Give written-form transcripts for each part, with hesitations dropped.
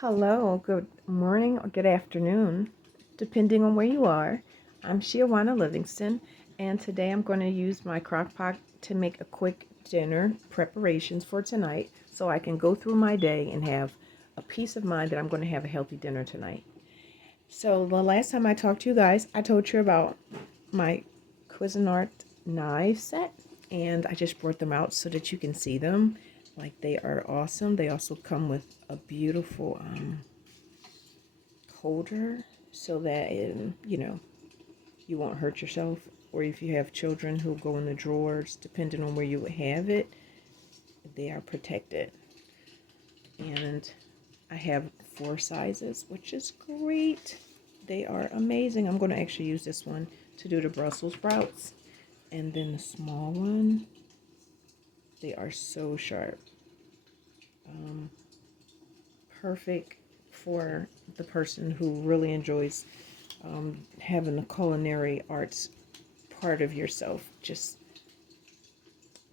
Hello, good morning or good afternoon, depending on where you are. I'm Shiawana Livingston, and today I'm going to use my crock pot to make a quick dinner preparations for tonight so I can go through my day and have a peace of mind that I'm going to have a healthy dinner tonight. So the last time I talked to you guys, I told you about my Cuisinart Knives Set, and I just brought them out so that you can see them. Like, they are awesome. They also come with a beautiful holder so that you won't hurt yourself, or if you have children who go in the drawers, depending on where you would have it, they are protected. And I have 4 sizes, which is great. They are amazing. I'm going to actually use this one to do the Brussels sprouts, and then the small one, they are so sharp. Perfect for the person who really enjoys having the culinary arts part of yourself. Just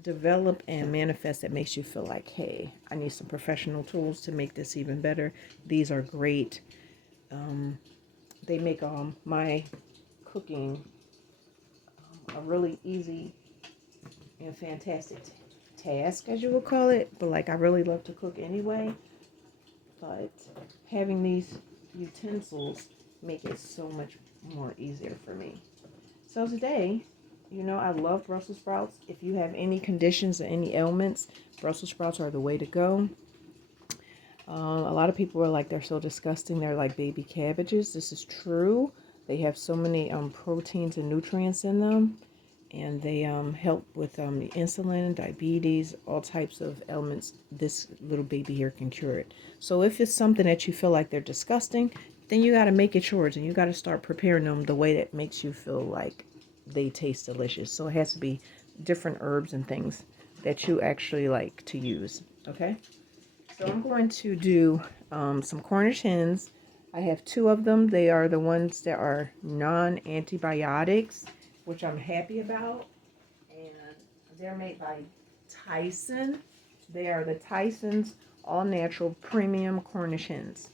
develop and manifest that makes you feel like, hey, I need some professional tools to make this even better. These are great. They make my cooking a really easy and fantastic task, as you would call it. But like, I really love to cook anyway. But having these utensils make it so much more easier for me. So today, I love Brussels sprouts. If you have any conditions or any ailments, Brussels sprouts are the way to go. A lot of people are like, they're so disgusting. They're like baby cabbages. This is true. They have so many proteins and nutrients in them. And they help with the insulin, diabetes, all types of ailments. This little baby here can cure it. So if it's something that you feel like they're disgusting, then you got to make it yours. And you got to start preparing them the way that makes you feel like they taste delicious. So it has to be different herbs and things that you actually like to use. Okay? So I'm going to do some Cornish hens. I have 2 of them. They are the ones that are non-antibiotics, which I'm happy about. And they're made by Tyson. They are the Tyson's all-natural premium Cornish hens.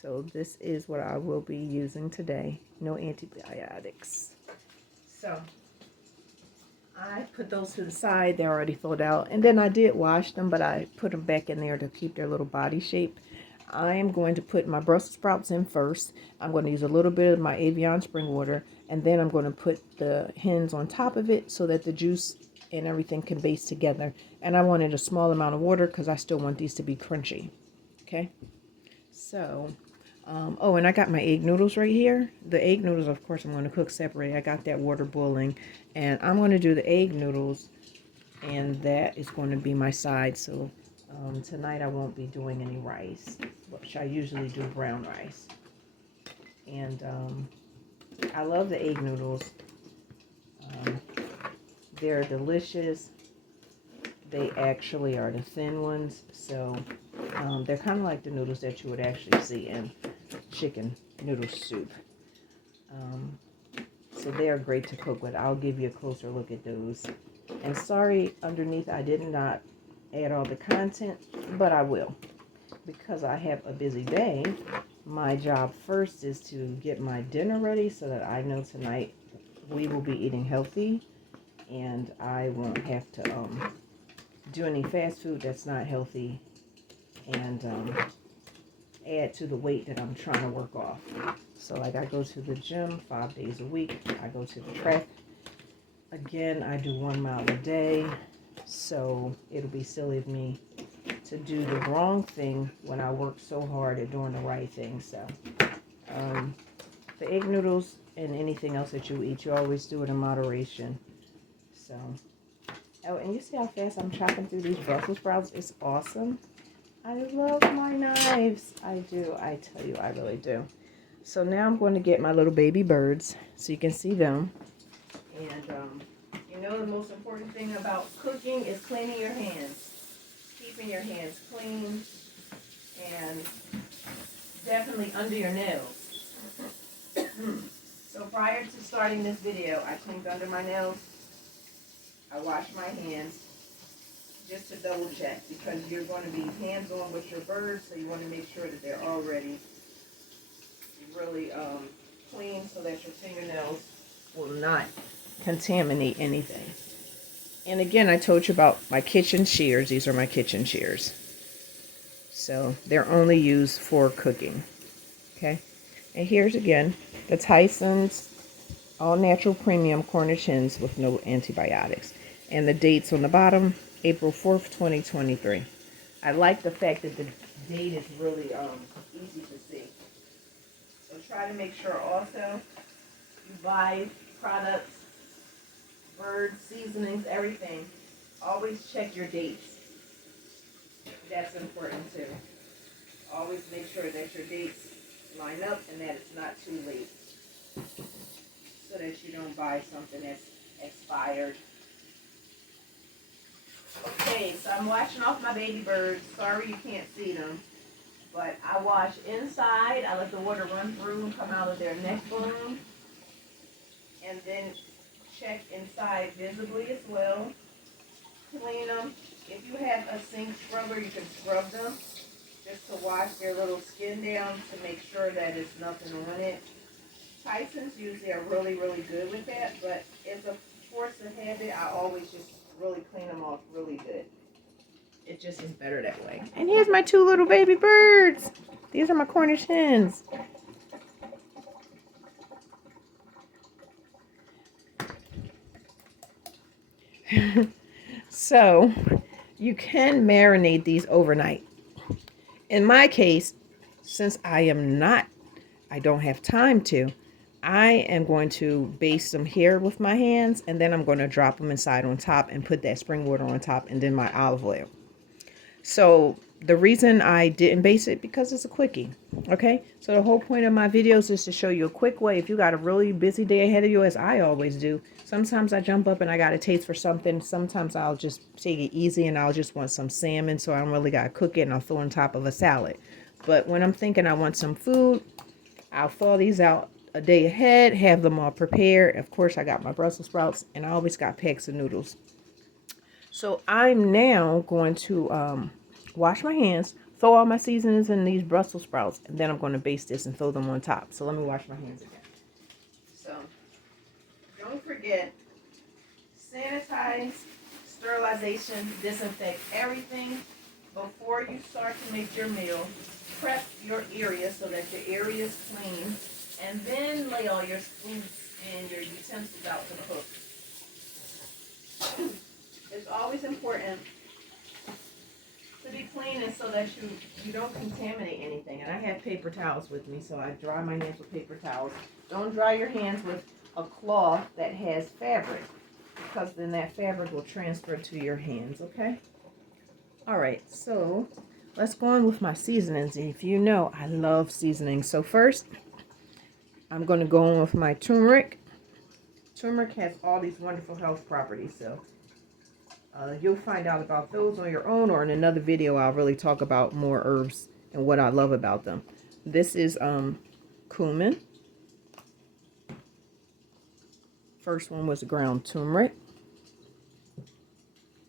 So this is what I will be using today. No antibiotics. So I put those to the side. They're already filled out. And then I did wash them, but I put them back in there to keep their little body shape. I am going to put my Brussels sprouts in first. I'm going to use a little bit of my Evian spring water. And then I'm going to put the hens on top of it so that the juice and everything can base together. And I wanted a small amount of water because I still want these to be crunchy. Okay? So, oh, and I got my egg noodles right here. The egg noodles, of course, I'm going to cook separate. I got that water boiling. And I'm going to do the egg noodles, and that is going to be my side. So tonight I won't be doing any rice, which I usually do brown rice. And I love the egg noodles. They're delicious. They actually are the thin ones, so they're kind of like the noodles that you would actually see in chicken noodle soup. So they are great to cook with. I'll give you a closer look at those. And sorry, underneath I did not add all the content, but I will. Because I have a busy day, my job first is to get my dinner ready so that I know tonight we will be eating healthy. And I won't have to do any fast food that's not healthy and add to the weight that I'm trying to work off. So like, I go to the gym 5 days a week. I go to the track. Again, I do 1 mile a day. So it'll be silly of me to do the wrong thing when I work so hard at doing the right thing. So the egg noodles and anything else that you eat, you always do it in moderation. So, oh, and you see how fast I'm chopping through these Brussels sprouts? It's awesome. I love my knives. I do. I tell you, I really do. So now I'm going to get my little baby birds so you can see them. And the most important thing about cooking is cleaning your hands. Keeping your hands clean and definitely under your nails. So prior to starting this video, I cleaned under my nails. I washed my hands. just to double check, because you're going to be hands-on with your birds, so you want to make sure that they're already really clean so that your fingernails will not contaminate anything. And again, I told you about my kitchen shears. These are my kitchen shears. So they're only used for cooking. Okay. And here's again the Tyson's all natural premium Cornish hens with no antibiotics. And the dates on the bottom, April 4th, 2023. I like the fact that the date is really easy to see. So try to make sure also you buy products, bird seasonings, everything. Always check your dates. That's important too. Always make sure that your dates line up and that it's not too late, so that you don't buy something that's expired. Okay, so I'm washing off my baby birds. Sorry you can't see them, but I wash inside. I let the water run through and come out of their neck bone, and then check inside visibly as well. Clean them. If you have a sink scrubber, you can scrub them just to wash their little skin down to make sure that it's nothing on it. Tyson's usually are really, really good with that, but as a force of habit, I always just really clean them off really good. It just is better that way. And here's my two little baby birds. These are my Cornish hens. So, you can marinate these overnight. In my case, since I don't have time to, I am going to baste them here with my hands, and then I'm going to drop them inside on top and put that spring water on top and then my olive oil. So the reason I didn't baste it, because it's a quickie. Okay, so the whole point of my videos is to show you a quick way. If you got a really busy day ahead of you, as I always do, sometimes I jump up and I got a taste for something. Sometimes I'll just take it easy and I'll just want some salmon, so I don't really got to cook it, and I'll throw on top of a salad. But when I'm thinking I want some food, I'll thaw these out a day ahead, have them all prepared. Of course, I got my Brussels sprouts, and I always got packs of noodles. So I'm now going to wash my hands, throw all my seasonings in these Brussels sprouts, and then I'm going to baste this and throw them on top. So let me wash my hands again. So don't forget, sanitize, sterilization, disinfect everything before you start to make your meal. Prep your area so that your area is clean, and then lay all your spoons and your utensils out to the hook. It's always important to be clean, and so that you don't contaminate anything. And I have paper towels with me, so I dry my hands with paper towels. Don't dry your hands with a cloth that has fabric, because then that fabric will transfer to your hands, okay? All right, so let's go on with my seasonings. If you know, I love seasonings. So first, I'm going to go on with my turmeric. Turmeric has all these wonderful health properties, so you'll find out about those on your own, or in another video I'll really talk about more herbs and what I love about them. This is cumin. First one was ground turmeric.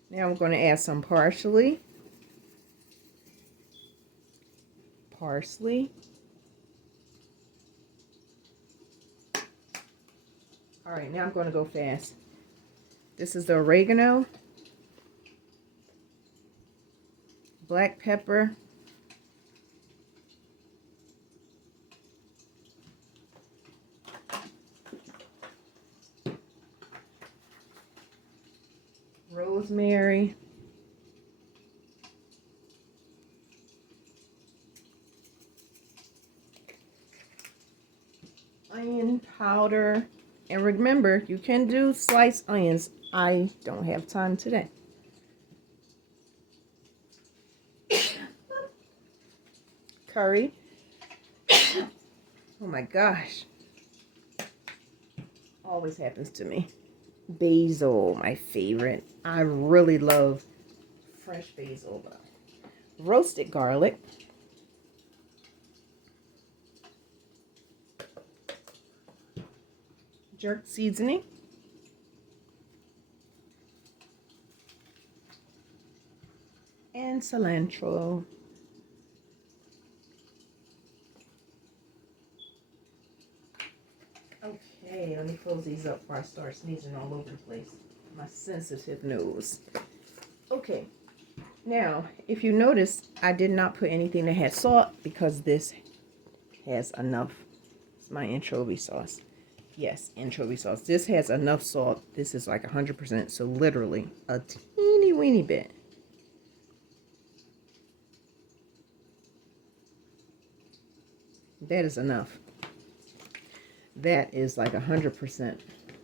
Now I'm going to add some parsley. All right, now I'm going to go fast. This is the oregano, black pepper, rosemary, onion powder, and remember, you can do sliced onions. I don't have time today. Curry. Oh my gosh. Always happens to me. Basil, my favorite. I really love fresh basil. Roasted garlic. Jerk seasoning. and cilantro. Okay, let me close these up before I start sneezing all over the place. My sensitive nose. Okay, now if you notice, I did not put anything that had salt because this has enough. It's my anchovy sauce. Yes, anchovy sauce. This has enough salt. This is like 100%, so literally a teeny weeny bit. That is enough. That is like 100%.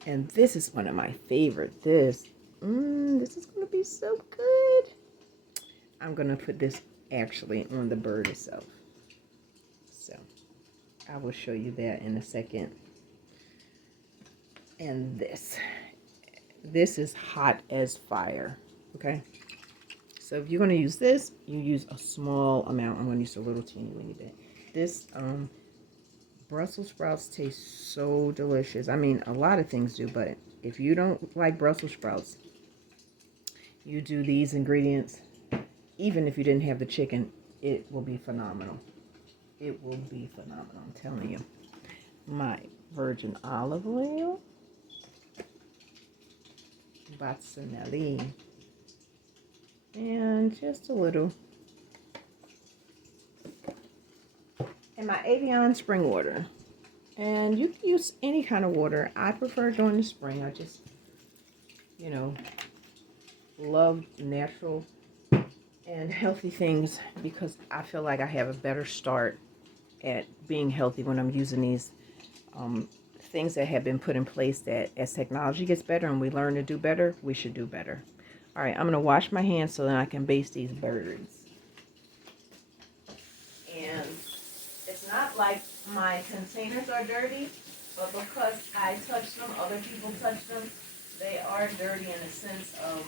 And this is one of my favorite. This is going to be so good. I'm going to put this actually on the bird itself. So I will show you that in a second. And this is hot as fire. Okay. So if you're going to use this, you use a small amount. I'm going to use a little teeny weeny bit. This Brussels sprouts taste so delicious. I mean, a lot of things do, but if you don't like Brussels sprouts, you do these ingredients. Even if you didn't have the chicken, it will be phenomenal. It will be phenomenal, I'm telling you. My virgin olive oil, bazzanelli, and just a little. And my Evian spring water. And you can use any kind of water. I prefer during the spring. I just, love natural and healthy things because I feel like I have a better start at being healthy when I'm using these things that have been put in place that as technology gets better and we learn to do better, we should do better. All right, I'm going to wash my hands so that I can baste these birds. And it's not like my containers are dirty, but because I touched them, other people touched them, they are dirty in the sense of